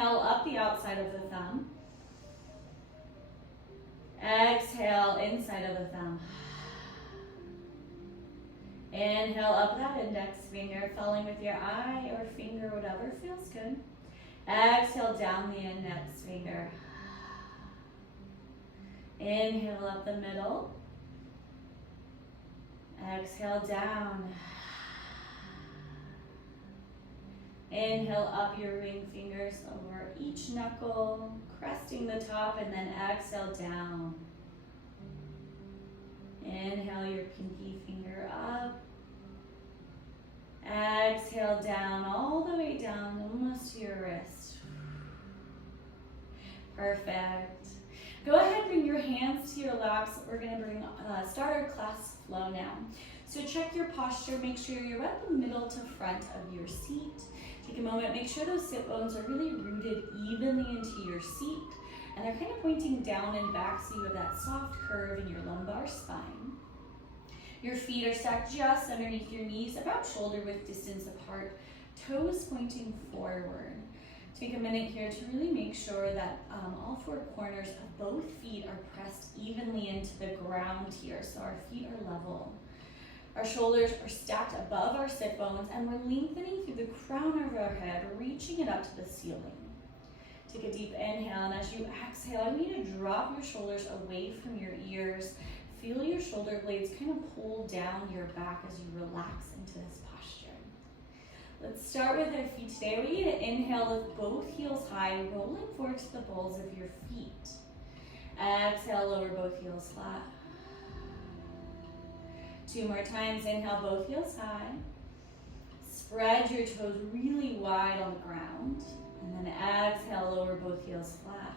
Inhale up the outside of the thumb. Exhale inside of the thumb. Inhale up that index finger, following with your eye or finger, whatever feels good. Exhale down the index finger. Inhale up the middle. Exhale down. Inhale up your ring fingers over each knuckle, cresting the top, and then exhale down. Inhale your pinky finger up. Exhale down, all the way down, almost to your wrist. Perfect. Go ahead, bring your hands to your laps. We're going to start our class flow now. So check your posture. Make sure you're at the middle to front of your seat. Take a moment. Make sure those sit bones are really rooted evenly into your seat. And they're kind of pointing down and back so you have that soft curve in your lumbar spine. Your feet are stacked just underneath your knees, about shoulder width distance apart. Toes pointing forward. Take a minute here to really make sure that all four corners of both feet are pressed evenly into the ground here, so our feet are level. Our shoulders are stacked above our sit bones, and we're lengthening through the crown of our head, reaching it up to the ceiling. Take a deep inhale, and as you exhale, I want you to drop your shoulders away from your ears. Feel your shoulder blades kind of pull down your back as you relax into this posture. Let's start with our feet today. I want you to inhale with both heels high, rolling forward to the balls of your feet. Exhale, lower both heels flat. 2 more times. Inhale, both heels high. Spread your toes really wide on the ground. And then exhale, lower both heels flat.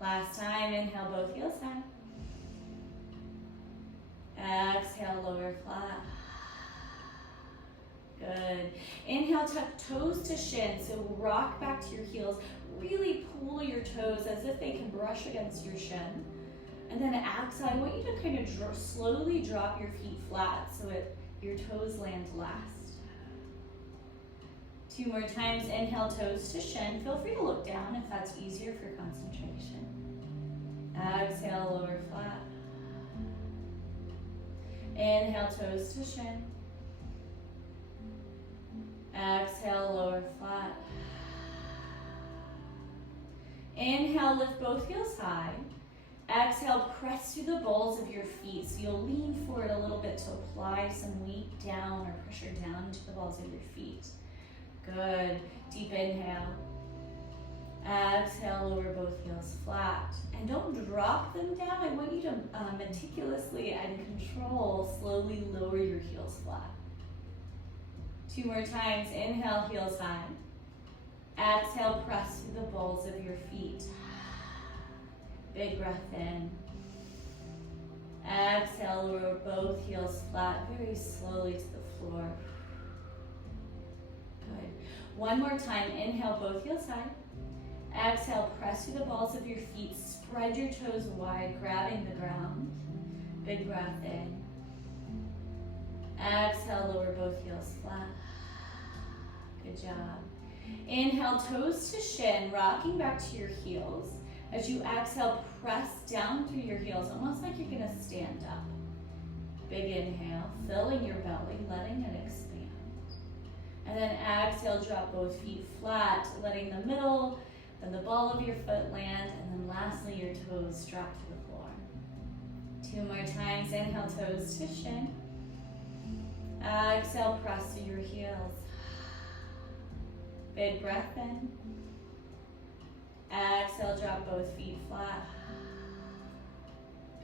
Last time, inhale, both heels high. Exhale, lower flat. Good. Inhale, tuck toes to shin, so rock back to your heels. Really pull your toes as if they can brush against your shin. And then exhale, I want you to kind of slowly drop your feet flat so your toes land last. 2 more times. Inhale, toes to shin. Feel free to look down if that's easier for concentration. Exhale, lower flat. Inhale, toes to shin. Exhale, lower flat. Inhale, lift both heels high. Exhale, press through the balls of your feet. So you'll lean forward a little bit to apply some weight down or pressure down into the balls of your feet. Good. Deep inhale. Exhale, lower both heels flat. And don't drop them down. I want you to meticulously and control, slowly lower your heels flat. 2 more times. Inhale, heels high. Exhale, press through the balls of your feet. Big breath in. Exhale, lower both heels flat, very slowly to the floor. Good. 1 more time. Inhale, both heels high. Exhale, press through the balls of your feet. Spread your toes wide, grabbing the ground. Big breath in. Exhale, lower both heels flat. Good job. Inhale, toes to shin, rocking back to your heels. As you exhale, press down through your heels, almost like you're gonna stand up. Big inhale, filling your belly, letting it expand. And then exhale, drop both feet flat, letting the middle, then the ball of your foot land, and then lastly, your toes drop to the floor. 2 more times. Inhale, toes to shin. Exhale, press through your heels. Big breath in. Exhale, drop both feet flat.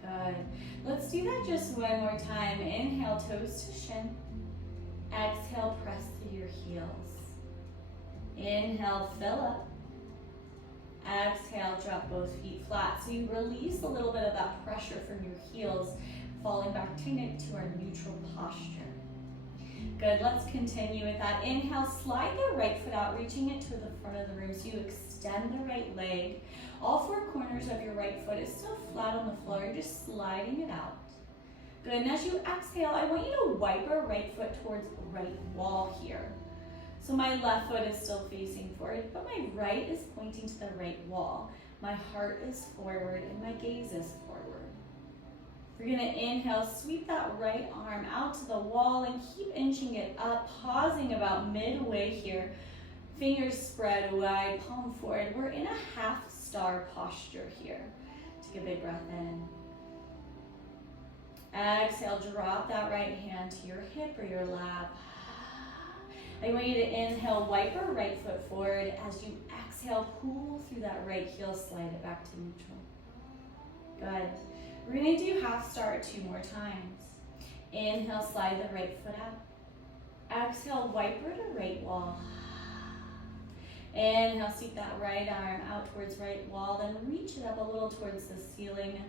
Good. Let's do that just 1 more time. Inhale, toes to shin. Exhale, press through your heels. Inhale, fill up. Exhale, drop both feet flat. So you release a little bit of that pressure from your heels, falling back to our neutral posture. Good, let's continue with that. Inhale, slide the right foot out, reaching it to the front of the room. So you extend the right leg. All 4 corners of your right foot is still flat on the floor. You're just sliding it out. Good, and as you exhale, I want you to wipe our right foot towards the right wall here. So my left foot is still facing forward, but my right is pointing to the right wall. My heart is forward and my gaze is forward. We're gonna inhale, sweep that right arm out to the wall and keep inching it up, pausing about midway here. Fingers spread wide, palm forward. We're in a half star posture here. Take a big breath in. Exhale, drop that right hand to your hip or your lap. I want you to inhale, wipe your right foot forward. As you exhale, pull through that right heel, slide it back to neutral. Good. We're gonna do half star 2 more times. Inhale, slide the right foot out. Exhale, wiper to right wall. Inhale, sweep that right arm out towards right wall, then reach it up a little towards the ceiling.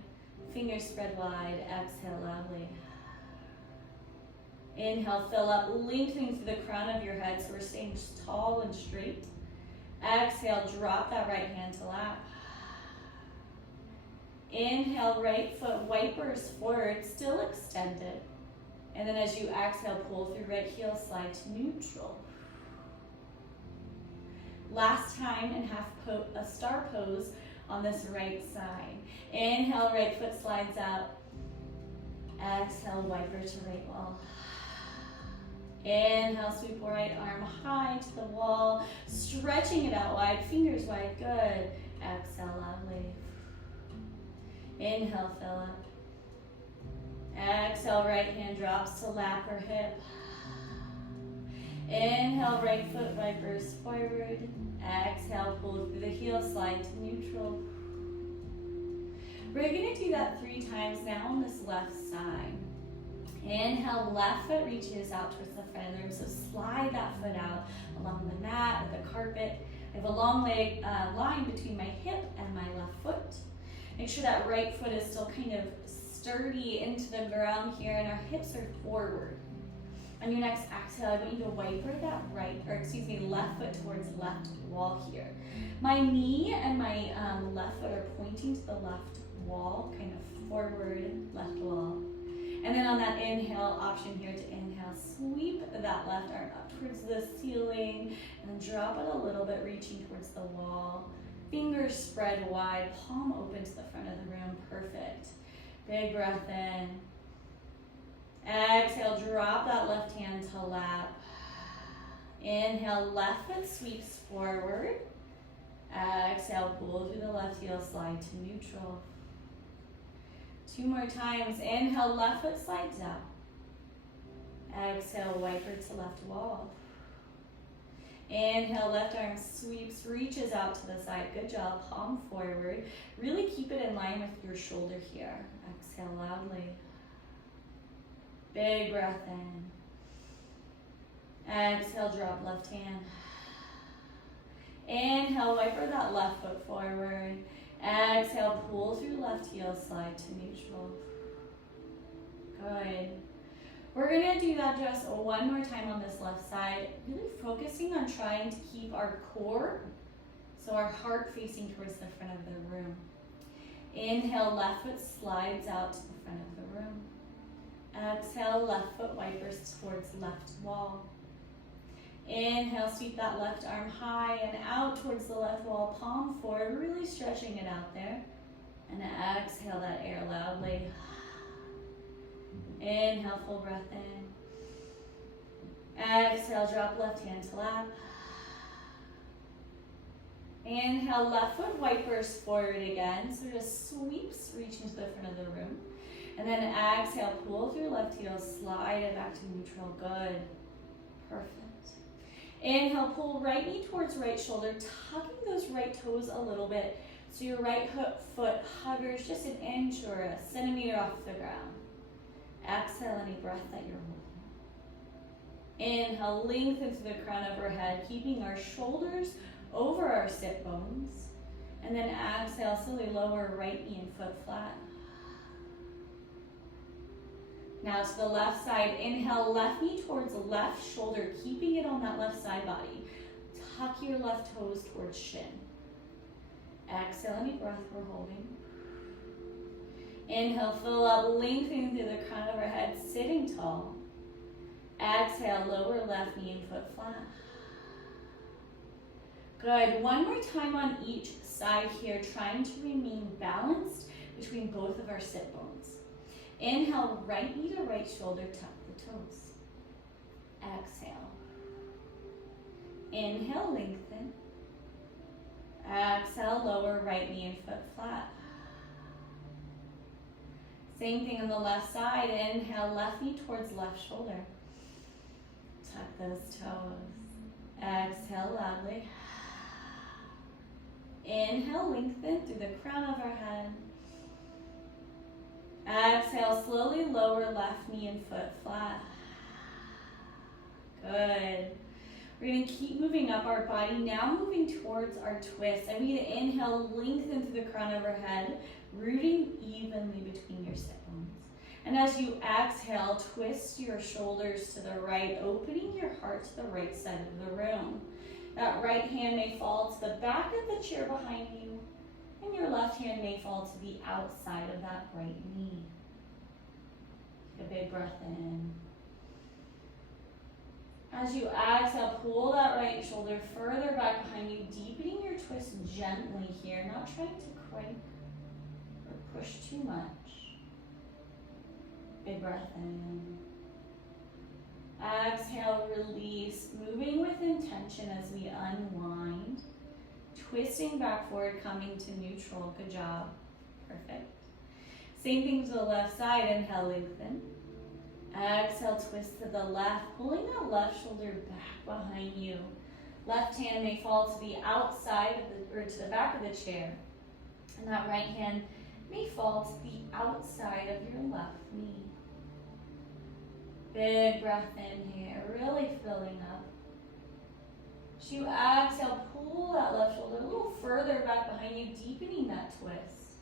Fingers spread wide, exhale loudly. Inhale, fill up, lengthening through the crown of your head so we're staying tall and straight. Exhale, drop that right hand to lap. Inhale, right foot wipers forward, still extended. And then as you exhale, pull through right heel, slide to neutral. Last time in a star pose on this right side. Inhale, right foot slides out. Exhale, wiper to right wall. Inhale, sweep right arm high to the wall, stretching it out wide, fingers wide, good. Exhale loudly. Inhale, fill up. Exhale, right hand drops to lap or hip. Inhale, right foot vipers forward. Exhale, pull through the heel, slide to neutral. We're gonna do that 3 times now on this left side. Inhale, left foot reaches out towards the front of the room, so slide that foot out along the mat or the carpet. I have a long leg line between my hip and my left foot. Make sure that right foot is still kind of sturdy into the ground here and our hips are forward. On your next exhale, I want you to wiper that left foot towards left wall here. My knee and my left foot are pointing to the left wall, kind of forward, left wall. And then on that inhale, option here to inhale, sweep that left arm up towards the ceiling and then drop it a little bit, reaching towards the wall. Fingers spread wide, palm open to the front of the room, perfect. Big breath in. Exhale, drop that left hand to lap. Inhale, left foot sweeps forward. Exhale, pull through the left heel, slide to neutral. 2 more times. Inhale, left foot slides out. Exhale, wiper to left wall. Inhale, left arm sweeps, reaches out to the side. Good job, palm forward. Really keep it in line with your shoulder here. Exhale loudly. Big breath in. Exhale, drop left hand. Inhale, wiper that left foot forward. Exhale, pull through left heel, slide to neutral. Good. We're gonna do that just 1 more time on this left side, really focusing on trying to keep our core, so our heart facing towards the front of the room. Inhale, left foot slides out to the front of the room. Exhale, left foot wipers towards left wall. Inhale, sweep that left arm high and out towards the left wall, palm forward, really stretching it out there. And exhale that air loudly. Inhale, full breath in. Exhale, drop left hand to lap. Inhale, left foot wipers forward again. So just sweeps, reaching to the front of the room. And then exhale, pull through left heel, slide it back to neutral. Good. Perfect. Inhale, pull right knee towards right shoulder, tucking those right toes a little bit so your right foot hovers just an inch or a centimeter off the ground. Exhale, any breath that you're holding. Inhale, lengthen through the crown of our head, keeping our shoulders over our sit bones. And then exhale, slowly lower right knee and foot flat. Now to the left side, inhale, left knee towards left shoulder, keeping it on that left side body. Tuck your left toes towards shin. Exhale, any breath we're holding. Inhale, fill up, lengthening through the crown of our head, sitting tall. Exhale, lower left knee and foot flat. Good. One more time on each side here, trying to remain balanced between both of our sit bones. Inhale, right knee to right shoulder, tuck the toes. Exhale. Inhale, lengthen. Exhale, lower right knee and foot flat. Same thing on the left side. Inhale, left knee towards left shoulder. Tuck those toes. Exhale loudly. Inhale, lengthen through the crown of our head. Exhale, slowly lower left knee and foot flat. Good. We're going to keep moving up our body, now moving towards our twist. I want you to inhale, lengthen through the crown of our head, rooting evenly between your sit bones. And as you exhale, twist your shoulders to the right, opening your heart to the right side of the room. That right hand may fall to the back of the chair behind you, and your left hand may fall to the outside of that right knee. Take a big breath in. As you exhale, pull that right shoulder further back behind you, deepening your twist gently here, not trying to crank or push too much. Big breath in. Exhale, release, moving with intention as we unwind, twisting back forward, coming to neutral. Good job. Perfect. Same thing to the left side. Inhale, lengthen. Exhale, twist to the left, pulling that left shoulder back behind you. Left hand may fall to the outside of the, or to the back of the chair. And that right hand may fall to the outside of your left knee. Big breath in here, really filling up. As you exhale, pull that left shoulder a little further back behind you, deepening that twist.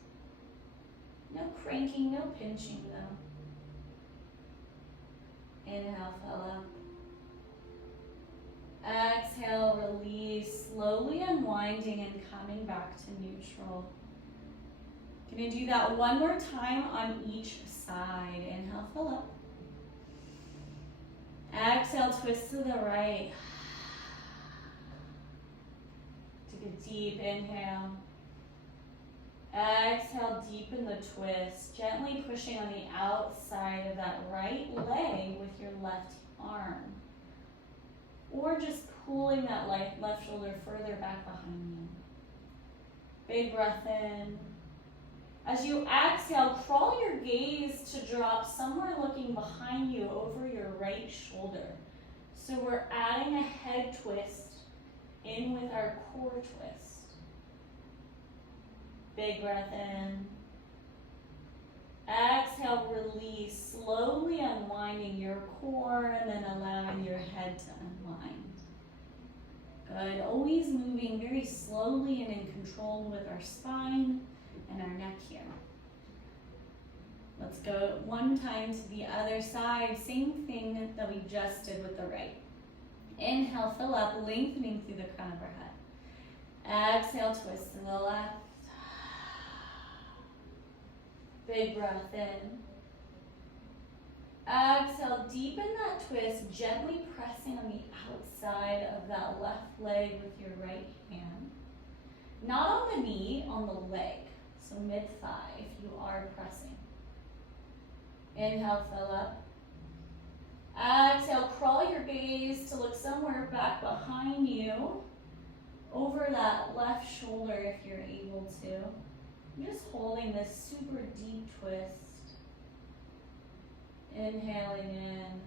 No cranking, no pinching though. Inhale, fill up. Exhale, release, slowly unwinding and coming back to neutral. Gonna do that one more time on each side. Inhale, fill up. Exhale, twist to the right. Take a deep inhale. Exhale, deepen the twist, gently pushing on the outside of that right leg with your left arm. Or just pulling that left shoulder further back behind you. Big breath in. As you exhale, crawl your gaze to drop somewhere looking behind you over your right shoulder. So we're adding a head twist in with our core twist. Big breath in. Exhale, release, slowly unwinding your core and then allowing your head to unwind. Good, always moving very slowly and in control with our spine and our neck here. Let's go one time to the other side. Same thing that we just did with the right. Inhale, fill up, lengthening through the crown of our head. Exhale, twist to the left. Big breath in. Exhale, deepen that twist, gently pressing on the outside of that left leg with your right hand. Not on the knee, on the leg. So mid-thigh if you are pressing. Inhale, fill up. Exhale, crawl your gaze to look somewhere back behind you, over that left shoulder if you're able to. Just holding this super deep twist. Inhaling in.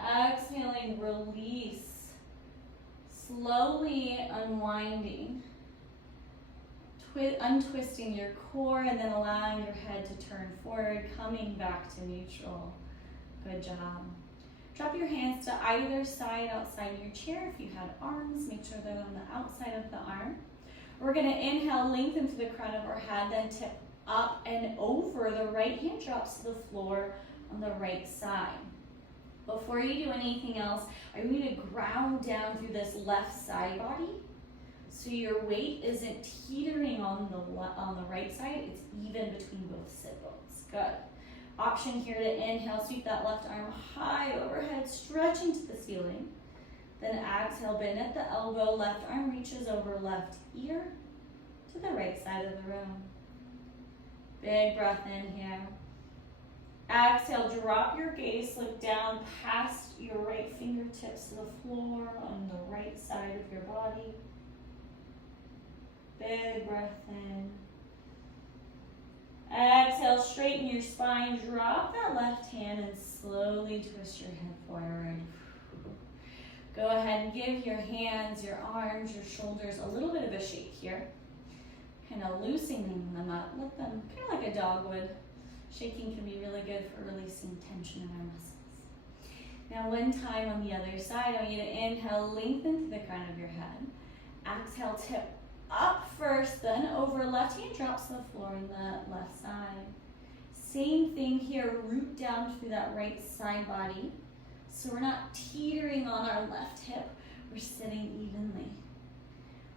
Exhaling, release. Slowly unwinding. Untwisting your core and then allowing your head to turn forward, coming back to neutral. Good job. Drop your hands to either side outside your chair. If you had arms, make sure they're on the outside of the arm. We're going to inhale, lengthen to the crown of our head, then tip up and over. The right hand drops to the floor on the right side. Before you do anything else, I want you to ground down through this left side body. So your weight isn't teetering on the right side, it's even between both sit bones. Good. Option here to inhale, sweep that left arm high overhead, stretching to the ceiling. Then exhale, bend at the elbow, left arm reaches over left ear to the right side of the room. Big breath in here. Exhale, drop your gaze, look down past your right fingertips to the floor on the right side of your body. Big breath in. Exhale, straighten your spine, drop that left hand and slowly twist your head forward. Go ahead and give your hands, your arms, your shoulders a little bit of a shake here. Kind of loosening them up. Let them, kind of like a dog would. Shaking can be really good for releasing tension in our muscles. Now one time on the other side, I want you to inhale, lengthen through the crown of your head. Exhale, tip up first, then over. Left hand drops to the floor on the left side. Same thing here, root down through that right side body. So we're not teetering on our left hip, we're sitting evenly.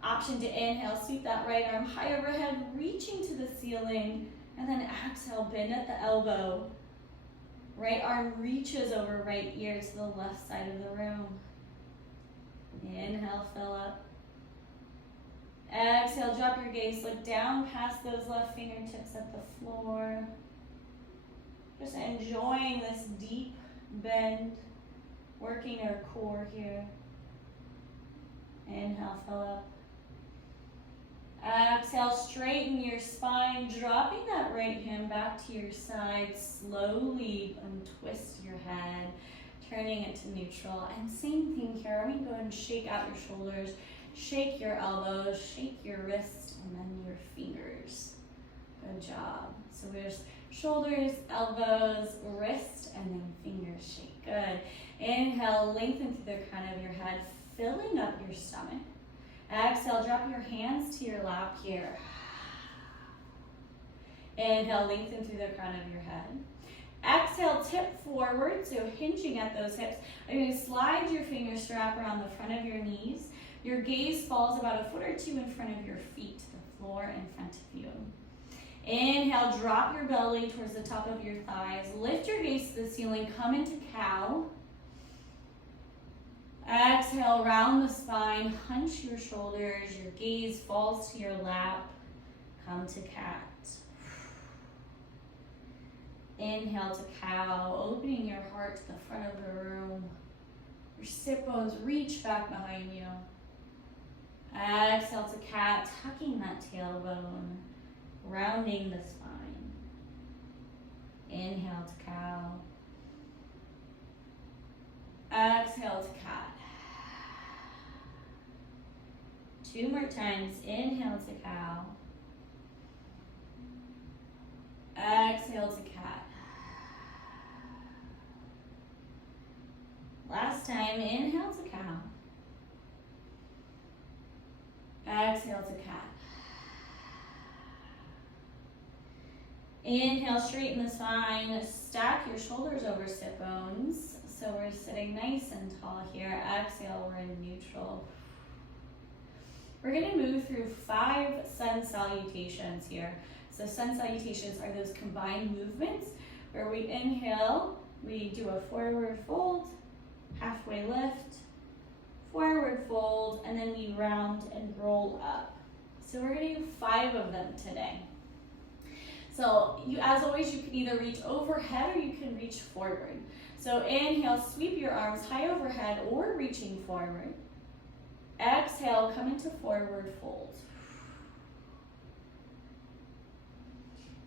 Option to inhale, sweep that right arm high overhead, reaching to the ceiling, and then exhale, bend at the elbow. Right arm reaches over right ear to the left side of the room. Inhale, fill up. Exhale, drop your gaze, look down past those left fingertips at the floor. Just enjoying this deep bend, working our core here. Inhale, fill up. Exhale, straighten your spine, dropping that right hand back to your side. Slowly untwist your head, turning it to neutral. And same thing here, we go ahead and shake out your shoulders, shake your elbows, shake your wrists, and then your fingers. Good job. So there's shoulders, elbows, wrist, and then fingers shake. Good. Inhale, lengthen through the crown of your head, filling up your stomach. Exhale, drop your hands to your lap here. Inhale, lengthen through the crown of your head. Exhale, tip forward, so hinging at those hips. I'm going to slide your fingers strap around the front of your knees. Your gaze falls about a foot or two in front of your feet to the floor in front of you. Inhale, drop your belly towards the top of your thighs. Lift your gaze to the ceiling, come into cow. Exhale, round the spine, hunch your shoulders, your gaze falls to your lap, come to cat. Inhale to cow, opening your heart to the front of the room. Your sit bones reach back behind you. Exhale to cat, tucking that tailbone, rounding the spine. Inhale to cow. Exhale to cat. 2 more times. Inhale to cow. Exhale to cat. Last time. Inhale to cow. Exhale to cat. Inhale, straighten the spine. Stack your shoulders over sit bones. So we're sitting nice and tall here. Exhale, we're in neutral. We're going to move through 5 sun salutations here. So sun salutations are those combined movements where we inhale, we do a forward fold, halfway lift, forward fold, and then we round and roll up. So we're going to do 5 of them today. So as always, you can either reach overhead or you can reach forward. So inhale, sweep your arms high overhead or reaching forward. Exhale, come into forward fold.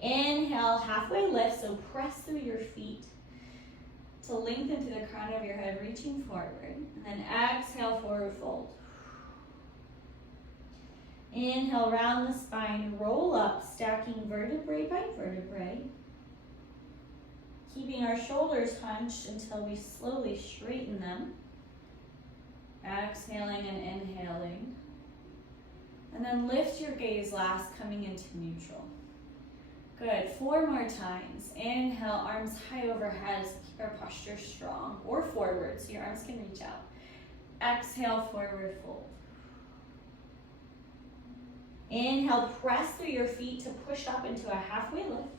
Inhale, halfway lift, so press through your feet to lengthen to the crown of your head, reaching forward. And then exhale, forward fold. Inhale, round the spine, roll up, stacking vertebrae by vertebrae. Keeping our shoulders hunched until we slowly straighten them. Exhaling and inhaling. And then lift your gaze last, coming into neutral. Good, 4 more times. Inhale, arms high overhead, so keep our posture strong, or forward, so your arms can reach out. Exhale, forward fold. Inhale, press through your feet to push up into a halfway lift.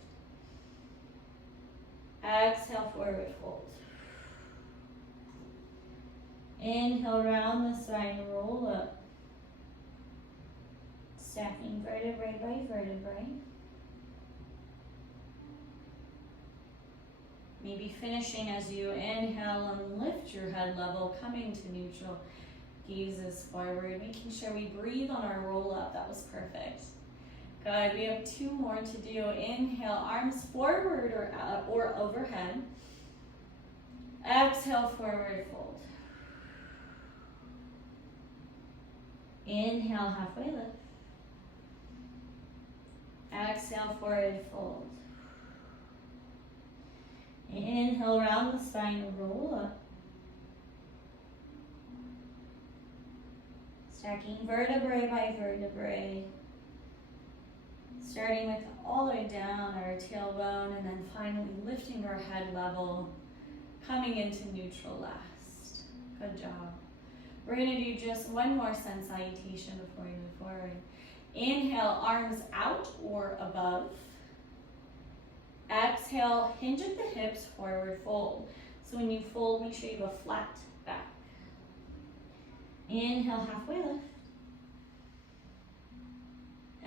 Exhale, forward fold. Inhale, round the spine, roll up. Stacking vertebrae by vertebrae. Maybe finishing as you inhale and lift your head level, coming to neutral. Gazes forward, making sure we breathe on our roll up. That was perfect. Good, we have 2 more to do. Inhale, arms forward or overhead. Exhale, forward fold. Inhale, halfway lift. Exhale, forward fold. Inhale, round the spine, roll up. Stacking vertebrae by vertebrae. Starting with all the way down our tailbone and then finally lifting our head level, coming into neutral last. Good job. We're going to do just one more sun salutation before we move forward. Inhale, arms out or above. Exhale, hinge at the hips, forward fold. So when you fold, make sure you have a flat back. Inhale, halfway lift.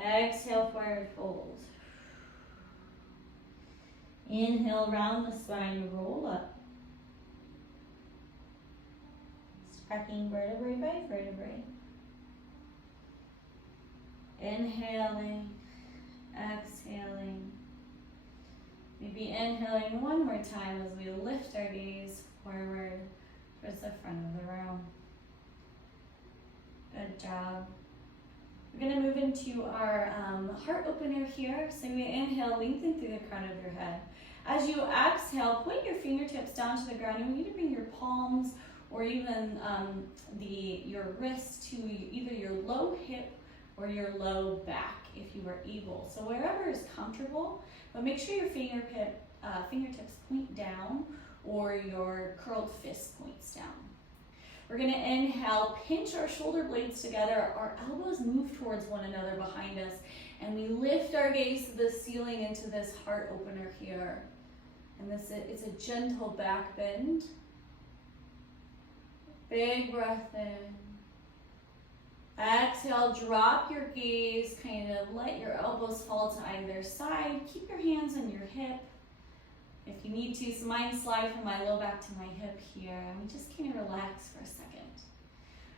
Exhale, forward fold. Inhale, round the spine, roll up. Stacking vertebrae by vertebrae. Inhaling, exhaling. Maybe inhaling one more time as we lift our gaze forward towards the front of the room. Good job. We're going to move into our heart opener here. So we inhale, lengthen through the crown of your head. As you exhale, point your fingertips down to the ground. You need to bring your palms or even your wrists to either your low hip or your low back if you are able. So wherever is comfortable, but make sure your fingertips point down or your curled fist points down. We're going to inhale, pinch our shoulder blades together, our elbows move towards one another behind us, and we lift our gaze to the ceiling into this heart opener here. And this it's a gentle back bend. Big breath in. Exhale, drop your gaze, kind of let your elbows fall to either side. Keep your hands on your hip. If you need to, so mine slide from my low back to my hip here. And we just kind of relax for a second.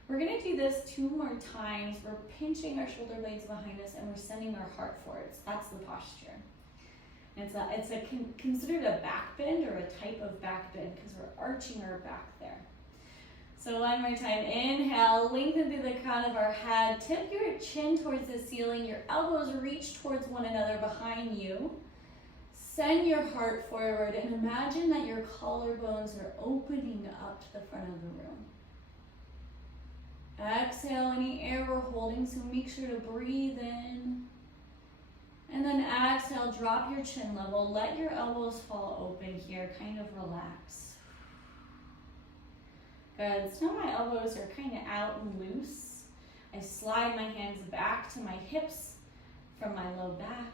We're going to do this 2 more times. We're pinching our shoulder blades behind us and we're sending our heart forwards. That's the posture. And it's considered a back bend or a type of back bend because we're arching our back there. So one more time, inhale, lengthen through the crown of our head, tip your chin towards the ceiling, your elbows reach towards one another behind you. Send your heart forward and imagine that your collarbones are opening up to the front of the room. Exhale any air we're holding, so make sure to breathe in. And then exhale, drop your chin level, let your elbows fall open here, kind of relax. Good, so now my elbows are kind of out and loose. I slide my hands back to my hips from my low back.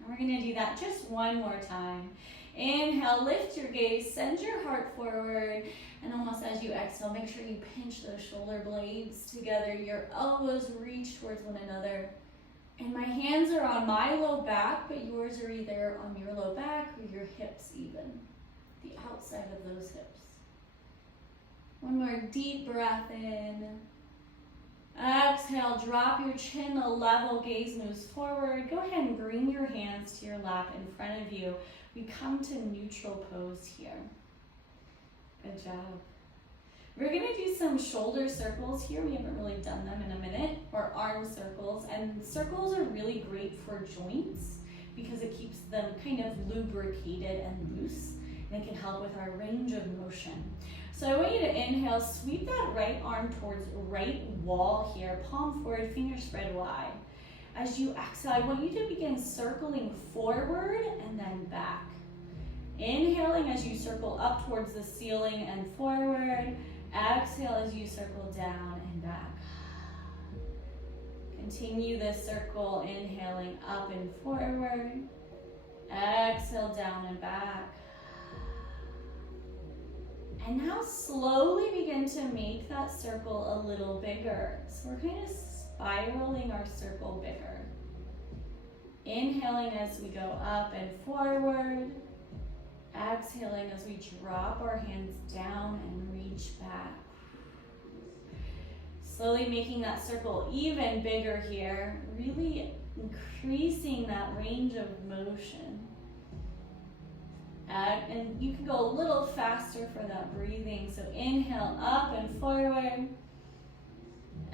And we're gonna do that just one more time. Inhale, lift your gaze, send your heart forward, and almost as you exhale, make sure you pinch those shoulder blades together. Your elbows reach towards one another. And my hands are on my low back, but yours are either on your low back or your hips even, the outside of those hips. One more deep breath in. Exhale, drop your chin to level, gaze moves forward. Go ahead and bring your hands to your lap in front of you. We come to neutral pose here. Good job. We're gonna do some shoulder circles here. We haven't really done them in a minute, or arm circles. And circles are really great for joints because it keeps them kind of lubricated and loose, and it can help with our range of motion. So I want you to inhale, sweep that right arm towards right wall here, palm forward, fingers spread wide. As you exhale, I want you to begin circling forward and then back. Inhaling as you circle up towards the ceiling and forward. Exhale as you circle down and back. Continue this circle, inhaling up and forward. Exhale down and back. And now slowly begin to make that circle a little bigger. So we're kind of spiraling our circle bigger. Inhaling as we go up and forward. Exhaling as we drop our hands down and reach back. Slowly making that circle even bigger here, really increasing that range of motion. And you can go a little faster for that breathing. So inhale up and forward.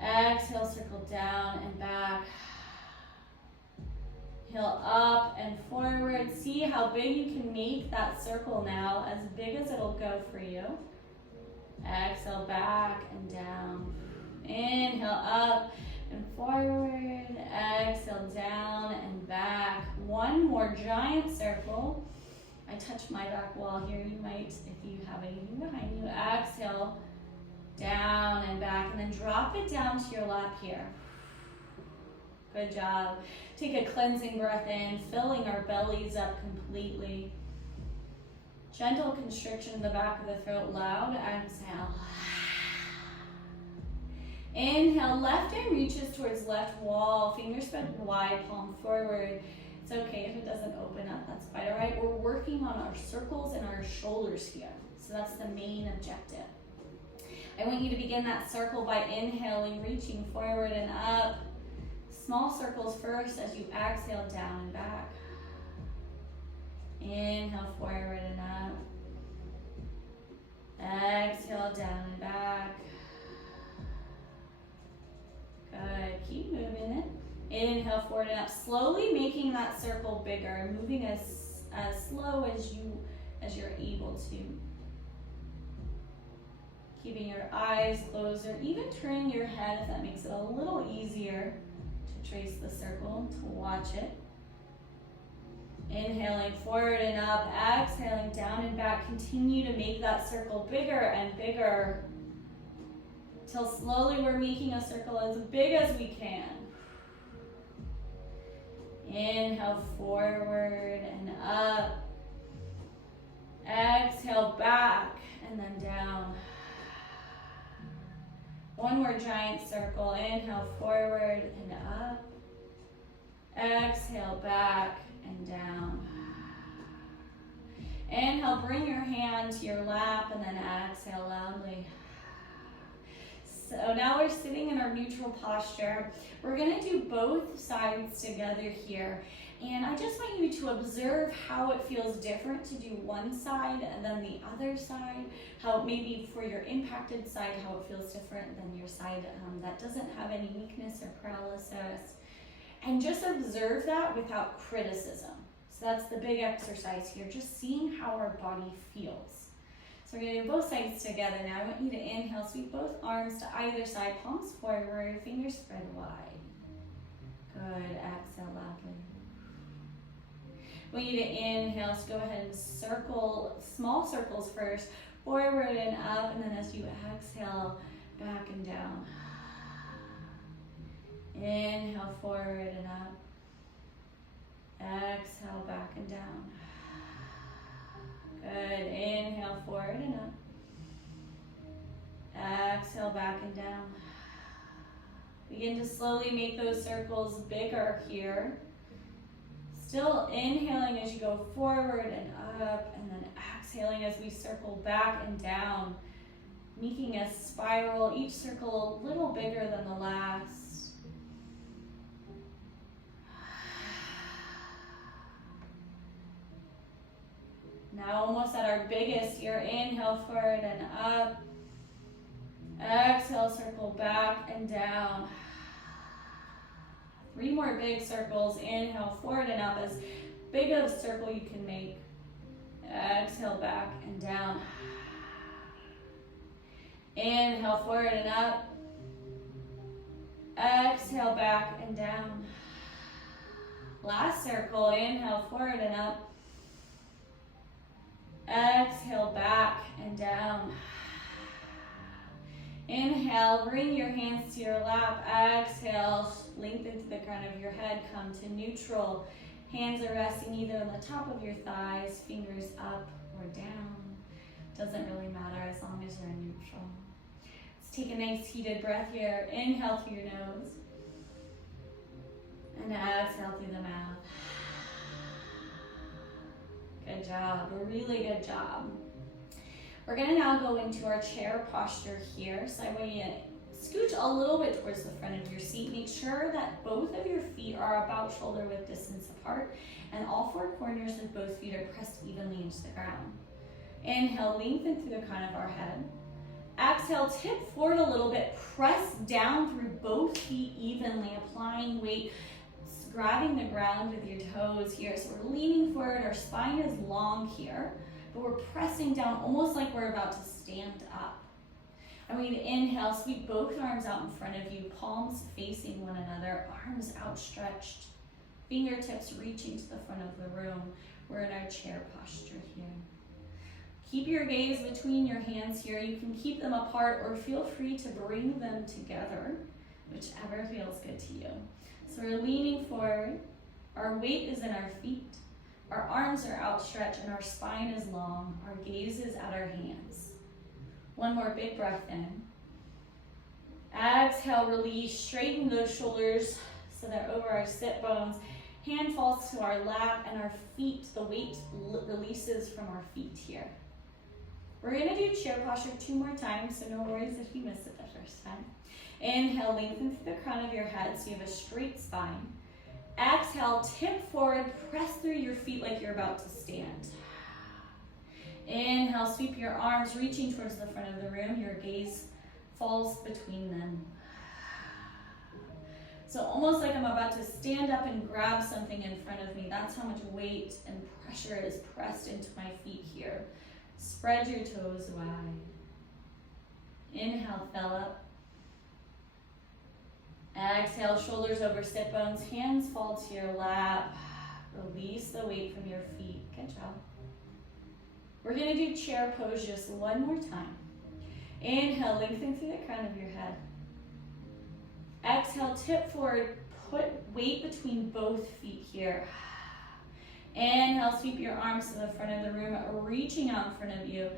Exhale, circle down and back. Inhale up and forward. See how big you can make that circle now, as big as it'll go for you. Exhale, back and down. Inhale up and forward. Exhale, down and back. One more giant circle. I touch my back wall here. You might, if you have anything behind you. Exhale, down and back. And then drop it down to your lap here. Good job. Take a cleansing breath in, filling our bellies up completely. Gentle constriction in the back of the throat. Loud exhale. Inhale, left arm reaches towards left wall. Fingers spread wide, palm forward. It's okay if it doesn't open up, that's quite all right. We're working on our circles and our shoulders here. So that's the main objective. I want you to begin that circle by inhaling, reaching forward and up. Small circles first as you exhale, down and back. Inhale, forward and up. Exhale, down and back. Good, keep moving it. Inhale, forward and up, slowly making that circle bigger, moving as slow as you're able to. Keeping your eyes closed, or even turning your head if that makes it a little easier to trace the circle, to watch it. Inhaling forward and up, exhaling down and back. Continue to make that circle bigger and bigger till slowly we're making a circle as big as we can. Inhale forward and up. Exhale back and then down. One more giant circle. Inhale forward and up. Exhale back and down. Inhale, bring your hand to your lap and then exhale loudly. So now we're sitting in our neutral posture. We're gonna do both sides together here. And I just want you to observe how it feels different to do one side and then the other side. How maybe for your impacted side, how it feels different than your side that doesn't have any weakness or paralysis. And just observe that without criticism. So that's the big exercise here, just seeing how our body feels. So we're gonna do both sides together now. I want you to inhale, sweep both arms to either side, palms forward, fingers spread wide. Good, exhale loudly. I want you to inhale, so go ahead and circle, small circles first, forward and up, and then as you exhale, back and down. Inhale, forward and up. Exhale, back and down. Good. Inhale, forward and up. Exhale, back and down. Begin to slowly make those circles bigger here. Still inhaling as you go forward and up, and then exhaling as we circle back and down, making a spiral, each circle a little bigger than the last. Now almost at our biggest here. Inhale forward and up. Exhale, circle back and down. 3 more big circles. Inhale forward and up, as big of a circle you can make. Exhale back and down. Inhale forward and up. Exhale back and down. Last circle. Inhale forward and up. Exhale back and down. Inhale, bring your hands to your lap. Exhale, lengthen to the crown of your head. Come to neutral. Hands are resting either on the top of your thighs, fingers up or down. Doesn't really matter as long as you're in neutral. Let's take a nice heated breath here. Inhale through your nose. And exhale through the mouth. Good job, a really good job. We're gonna now go into our chair posture here. So I want you to scooch a little bit towards the front of your seat. Make sure that both of your feet are about shoulder width distance apart and all four corners of both feet are pressed evenly into the ground. Inhale, lengthen through the crown of our head. Exhale, tip forward a little bit, press down through both feet evenly, applying weight, grabbing the ground with your toes here. So we're leaning forward, our spine is long here, but we're pressing down almost like we're about to stand up. I want you to inhale, sweep both arms out in front of you, palms facing one another, arms outstretched, fingertips reaching to the front of the room. We're in our chair posture here. Keep your gaze between your hands here. You can keep them apart or feel free to bring them together, whichever feels good to you. So we're leaning forward, our weight is in our feet, our arms are outstretched and our spine is long, our gaze is at our hands. One more big breath in. Exhale, release, straighten those shoulders so they're over our sit bones. Hand falls to our lap and our feet, the weight releases from our feet here. We're gonna do chair posture 2 more times, so no worries if you miss it the first time. Inhale, lengthen through the crown of your head so you have a straight spine. Exhale, tip forward, press through your feet like you're about to stand. Inhale, sweep your arms, reaching towards the front of the room. Your gaze falls between them. So almost like I'm about to stand up and grab something in front of me. That's how much weight and pressure is pressed into my feet here. Spread your toes wide. Inhale, fill up. Exhale, shoulders over sit bones, hands fall to your lap. Release the weight from your feet. Good job. We're gonna do chair pose just 1 more time. Inhale, lengthen through the crown of your head. Exhale, tip forward, put weight between both feet here. Inhale, sweep your arms to the front of the room, reaching out in front of you.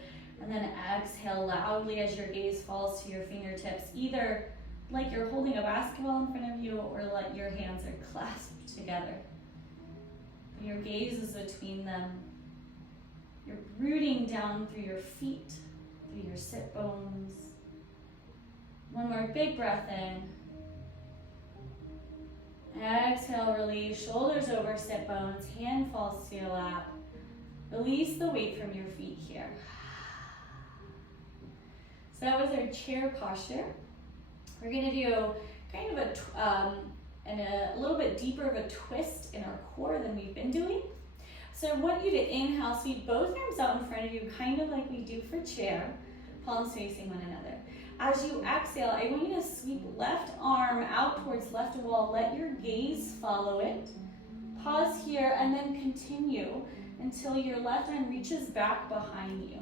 And then exhale loudly as your gaze falls to your fingertips, either like you're holding a basketball in front of you or like your hands are clasped together. Your gaze is between them. You're rooting down through your feet, through your sit bones. One more big breath in. Exhale, release, shoulders over sit bones, hand falls to your lap. Release the weight from your feet here. So that was our chair posture. We're gonna do kind of a little bit deeper of a twist in our core than we've been doing. So I want you to inhale, sweep both arms out in front of you, kind of like we do for chair, palms facing one another. As you exhale, I want you to sweep left arm out towards left wall. Let your gaze follow it. Pause here and then continue until your left arm reaches back behind you.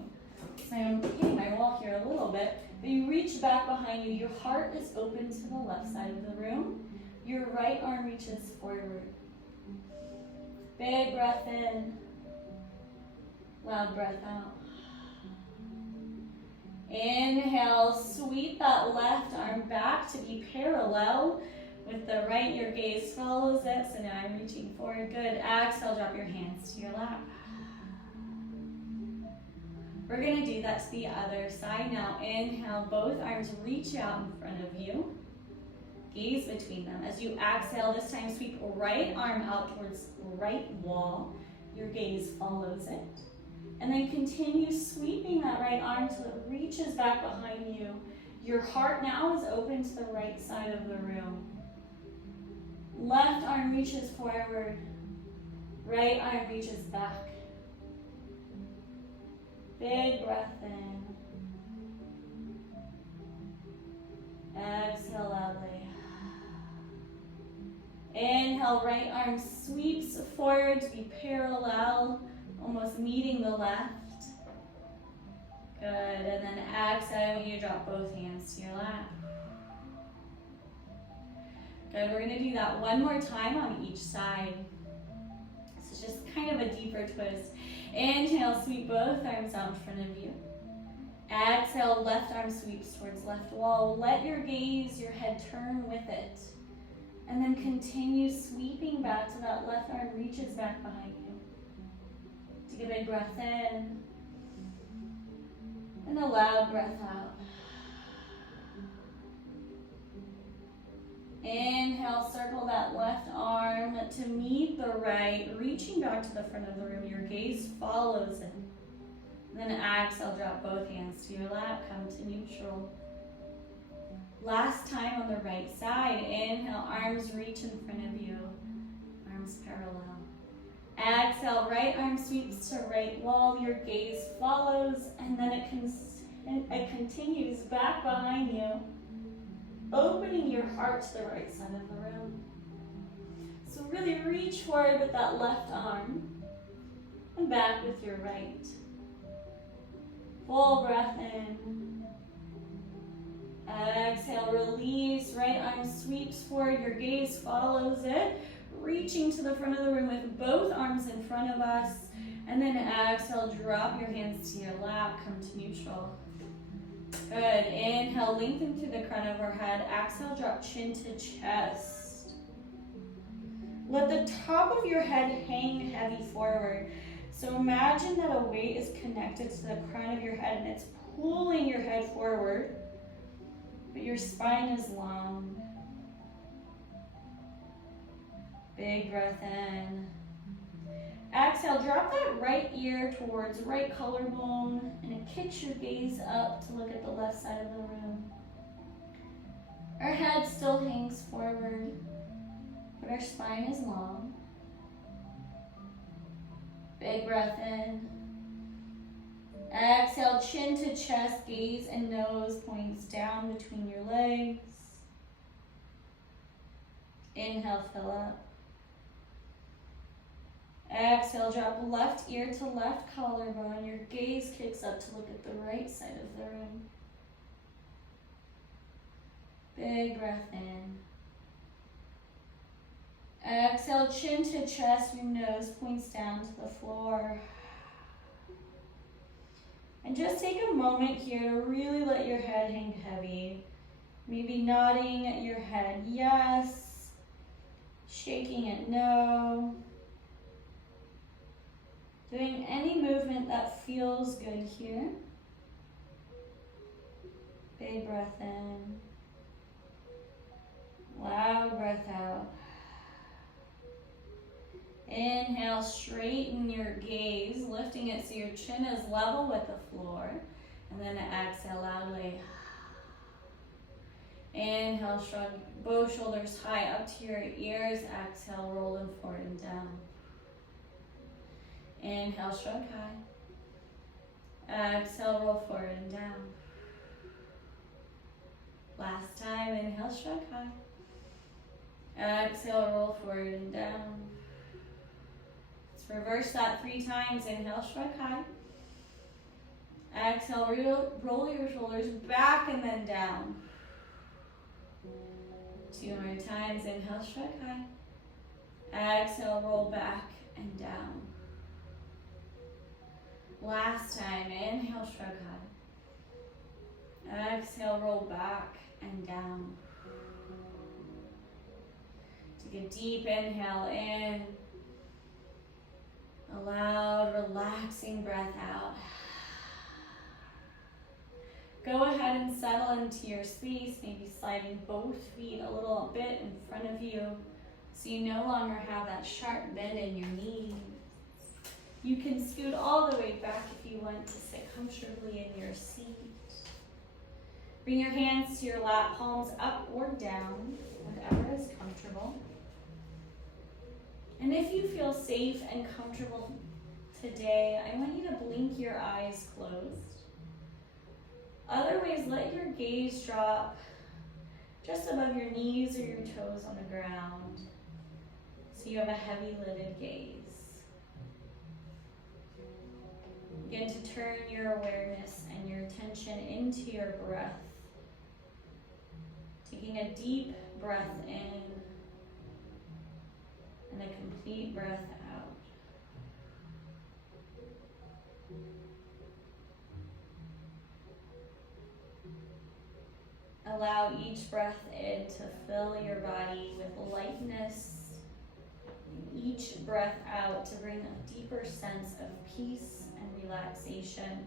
So I'm hitting my wall here a little bit, but you reach back behind you. Your heart is open to the left side of the room. Your right arm reaches forward. Big breath in. Loud breath out. Inhale, sweep that left arm back to be parallel with the right. Your gaze follows it, so now I'm reaching forward. Good. Exhale, drop your hands to your lap. We're gonna do that to the other side now. Inhale, both arms reach out in front of you. Gaze between them. As you exhale, this time sweep right arm out towards right wall. Your gaze follows it. And then continue sweeping that right arm till it reaches back behind you. Your heart now is open to the right side of the room. Left arm reaches forward. Right arm reaches back. Big breath in. Exhale loudly. Inhale, right arm sweeps forward to be parallel, almost meeting the left. Good, and then exhale, you drop both hands to your lap. Good, we're gonna do that 1 more time on each side. This is just kind of a deeper twist. Inhale, sweep both arms out in front of you. Exhale, left arm sweeps towards left wall. Let your gaze, your head turn with it. And then continue sweeping back to that left arm reaches back behind you. Take a big breath in. And a loud breath out. Inhale, circle that left arm to meet the right, reaching back to the front of the room. Your gaze follows it. And then exhale, drop both hands to your lap, come to neutral. Last time on the right side. Inhale, arms reach in front of you. Arms parallel. Exhale, right arm sweeps to right wall. Your gaze follows, and then it continues back behind you, opening your heart to the right side of the room. So really reach forward with that left arm, and back with your right. Full breath in. Exhale, release. Right arm sweeps forward. Your gaze follows it. Reaching to the front of the room with both arms in front of us. And then exhale, drop your hands to your lap. Come to neutral. Good. Inhale, lengthen through the crown of our head. Exhale, drop chin to chest. Let the top of your head hang heavy forward. So imagine that a weight is connected to the crown of your head and it's pulling your head forward, but your spine is long. Big breath in. Exhale, drop that right ear towards right collarbone and it kicks your gaze up to look at the left side of the room. Our head still hangs forward, but our spine is long. Big breath in. Exhale, chin to chest, gaze and nose points down between your legs. Inhale, fill up. Exhale, drop left ear to left collarbone. Your gaze kicks up to look at the right side of the room. Big breath in. Exhale, chin to chest, your nose points down to the floor. And just take a moment here to really let your head hang heavy. Maybe nodding your head yes, shaking it no. Doing any movement that feels good here. Big breath in. Loud breath out. Inhale, straighten your gaze, lifting it so your chin is level with the floor. And then exhale loudly. Inhale, shrug both shoulders high up to your ears. Exhale, roll them forward and down. Inhale, shrug high. Exhale, roll forward and down. Last time, inhale, shrug high. Exhale, roll forward and down. Reverse that 3 times. Inhale, shrug high. Exhale, roll your shoulders back and then down. 2 more times. Inhale, shrug high. Exhale, roll back and down. Last time. Inhale, shrug high. Exhale, roll back and down. Take a deep inhale in. A loud, relaxing breath out. Go ahead and settle into your space, maybe sliding both feet a little bit in front of you so you no longer have that sharp bend in your knees. You can scoot all the way back if you want to sit comfortably in your seat. Bring your hands to your lap, palms up or down, whatever is comfortable. And if you feel safe and comfortable today, I want you to blink your eyes closed. Otherwise, let your gaze drop just above your knees or your toes on the ground, so you have a heavy lidded gaze. Begin to turn your awareness and your attention into your breath. Taking a deep breath in and a complete breath out. Allow each breath in to fill your body with lightness, and each breath out to bring a deeper sense of peace and relaxation.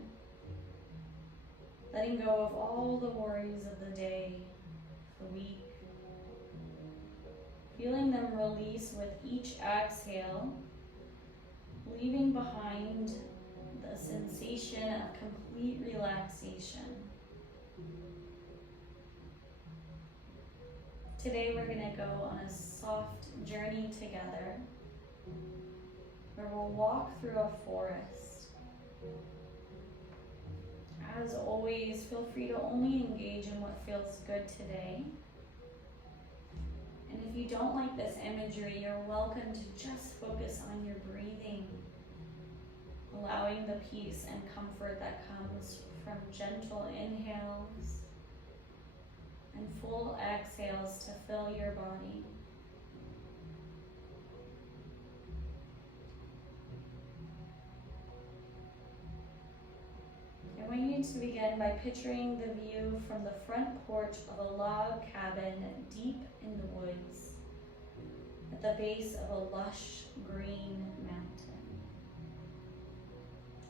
Letting go of all the worries of the day, the week. Feeling them release with each exhale, leaving behind the sensation of complete relaxation. Today we're going to go on a soft journey together where we'll walk through a forest. As always, feel free to only engage in what feels good today. And if you don't like this imagery, you're welcome to just focus on your breathing, allowing the peace and comfort that comes from gentle inhales and full exhales to fill your body. I want you to begin by picturing the view from the front porch of a log cabin deep in the woods at the base of a lush green mountain.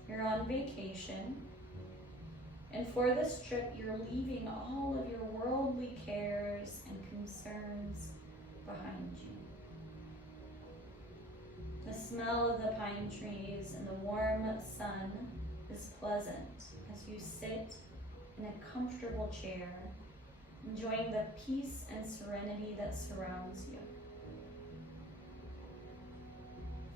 You're on vacation, and for this trip you're leaving all of your worldly cares and concerns behind you. The smell of the pine trees and the warm sun is pleasant as you sit in a comfortable chair, enjoying the peace and serenity that surrounds you.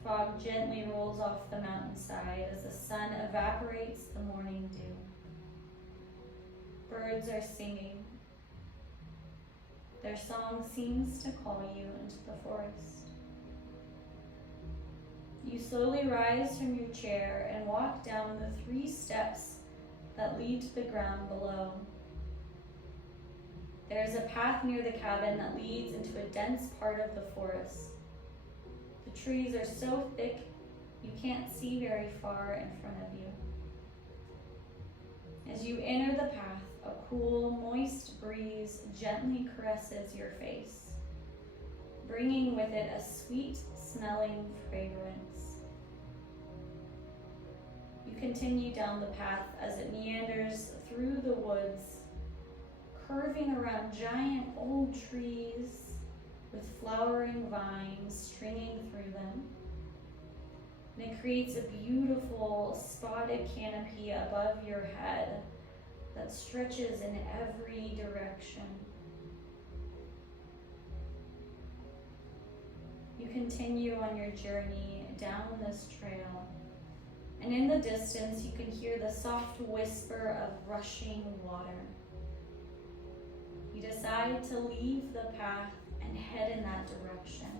Fog gently rolls off the mountainside as the sun evaporates the morning dew. Birds are singing. Their song seems to call you into the forest. You slowly rise from your chair and walk down the 3 steps that lead to the ground below. There is a path near the cabin that leads into a dense part of the forest. The trees are so thick you can't see very far in front of you. As you enter the path, a cool, moist breeze gently caresses your face, bringing with it a sweet-smelling fragrance. You continue down the path as it meanders through the woods, curving around giant old trees with flowering vines stringing through them. And it creates a beautiful spotted canopy above your head that stretches in every direction. You continue on your journey down this trail, and in the distance you can hear the soft whisper of rushing water. You decide to leave the path and head in that direction.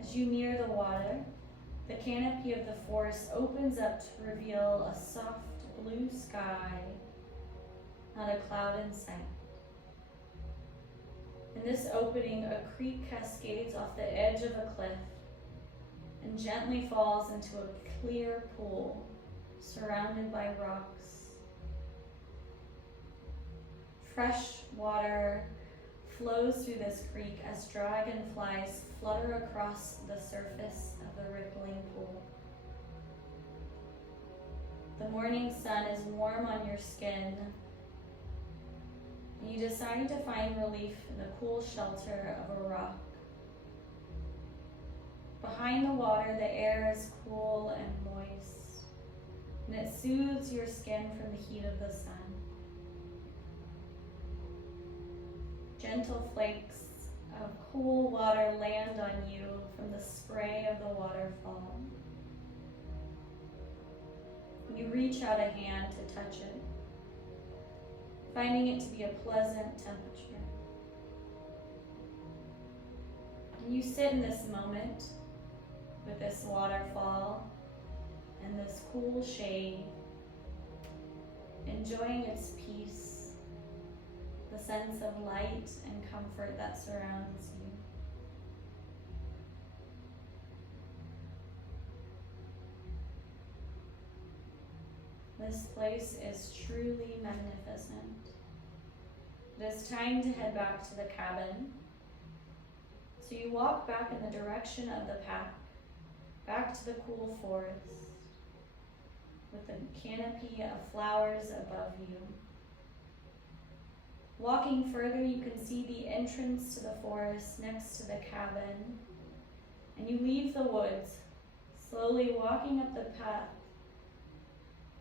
As you near the water, the canopy of the forest opens up to reveal a soft blue sky, not a cloud in sight. In this opening, a creek cascades off the edge of a cliff and gently falls into a clear pool surrounded by rocks. Fresh water flows through this creek as dragonflies flutter across the surface of the rippling pool. The morning sun is warm on your skin, and you decide to find relief in the cool shelter of a rock. Behind the water, the air is cool and moist, and it soothes your skin from the heat of the sun. Gentle flakes of cool water land on you from the spray of the waterfall. You reach out a hand to touch it, finding it to be a pleasant temperature. And you sit in this moment with this waterfall and this cool shade, enjoying its peace, the sense of light and comfort that surrounds you. This place is truly magnificent. It is time to head back to the cabin. So you walk back in the direction of the pack, back to the cool forest, with a canopy of flowers above you. Walking further, you can see the entrance to the forest next to the cabin, and you leave the woods, slowly walking up the path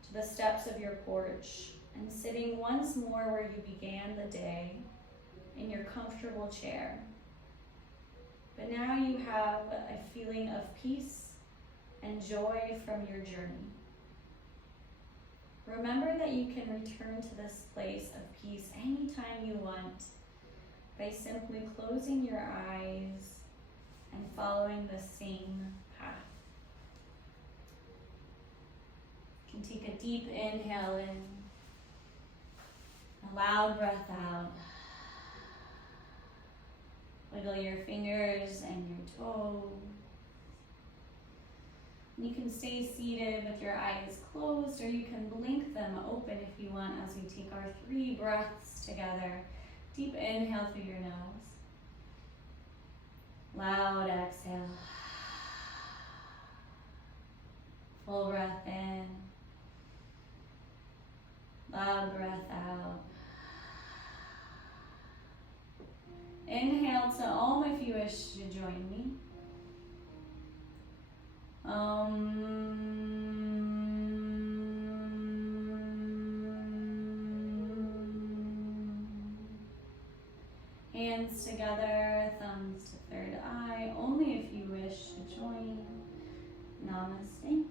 to the steps of your porch and sitting once more where you began the day in your comfortable chair. But now you have a feeling of peace and joy from your journey. Remember that you can return to this place of peace anytime you want by simply closing your eyes and following the same path. You can take a deep inhale in, a loud breath out. Wiggle your fingers and your toes. You can stay seated with your eyes closed, or you can blink them open if you want as we take our 3 breaths together. Deep inhale through your nose. Loud exhale. Full breath in. Loud breath out. Inhale to Om if you wish to join me. Hands together, thumbs to third eye, only if you wish to join. Namaste.